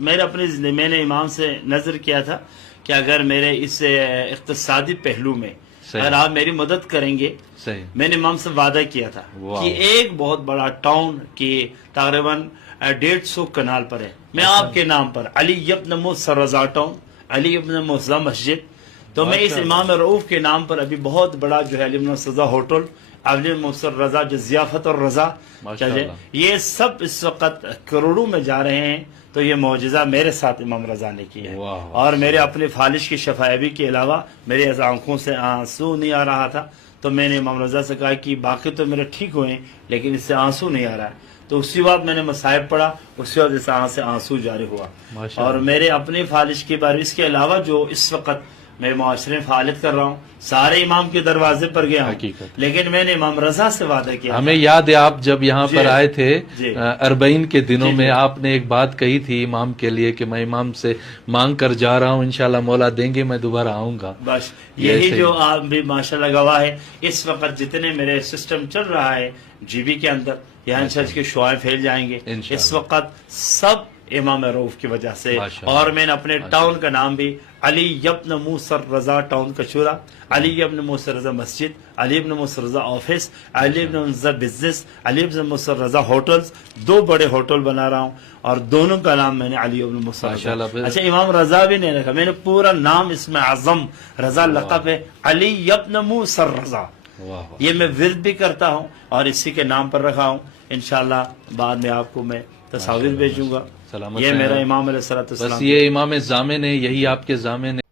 میرے اپنی زندگی میں نے امام سے نظر کیا تھا کہ اگر میرے اس اقتصادی پہلو میں اگر آپ میری مدد کریں گے، میں نے امام سے وعدہ کیا تھا کہ ایک بہت بڑا ٹاؤن کی تقریباً 150 کنال پر ہے، میں آپ کے نام پر علی ابن موسیٰ رضا ٹاؤن، علی ابن موسیٰ مسجد، تو میں اس امام رؤوف کے نام پر ابھی بہت بڑا جو ہے علی ابن موسیٰ رضا ہوٹل، علی ابن موسیٰ رضا جو ضیافت اور رضا، یہ سب اس وقت کروڑوں میں جا رہے ہیں۔ تو یہ معجزہ میرے ساتھ امام رضا نے کیا ہے، اور میرے اپنے فالش کی شفایابی کے علاوہ میرے آنکھوں سے آنسو نہیں آ رہا تھا، تو میں نے امام رضا سے کہا کہ باقی تو میرے ٹھیک ہوئے لیکن اس سے آنسو نہیں آ رہا ہے، تو اسی وقت میں نے مصائب پڑھا، اسی وقت اس آنکھ سے آنسو جاری ہوا۔ اور میرے اپنے فالش کی بار اس کے علاوہ جو اس وقت میں معاشرے میں فعالیت کر رہا ہوں، سارے امام کے دروازے پر گیا ہوں، لیکن میں نے امام رضا سے وعدہ کیا۔ ہمیں یاد ہے آپ جب یہاں پر آئے تھے 40 کے دنوں میں، آپ نے ایک بات کہی تھی امام کے لیے کہ میں امام سے مانگ کر جا رہا ہوں، انشاءاللہ مولا دیں گے، میں دوبارہ آؤں گا۔ بس یہی جو آپ بھی ماشاءاللہ گواہ ہے، اس وقت جتنے میرے سسٹم چل رہا ہے جی بی کے اندر، یہاں چرچ کے شعائیں پھیل جائیں گے اس وقت، سب امام رؤوف کی وجہ سے۔ اور میں نے اپنے ٹاؤن کا نام بھی علی ابن موسیٰ رضا ٹاؤن کچورا، علی ابن موسیٰ رضا مسجد، علی ابن موسیٰ رضا آفس، علی ابن موسیٰ بزنس، علی ابن موسیٰ رضا ہوٹلز، 2 بڑے ہوٹل بنا رہا ہوں، اور دونوں کا نام میں نے علی ابن موسیٰ رضا۔ اچھا، امام رضا بھی نہیں رکھا، میں نے پورا نام اس میں اعظم رضا لقب ہے، علی ابن موسیٰ رضا، یہ میں ورد بھی کرتا ہوں اور اسی کے نام پر رکھا ہوں۔ انشاءاللہ بعد میں آپ کو میں تصاویر بھیجوں گا۔ یہ میرا امام علیہ الصلوۃ والسلام، بس یہ امام ضامن ہے، یہی آپ کے ضامن ہے۔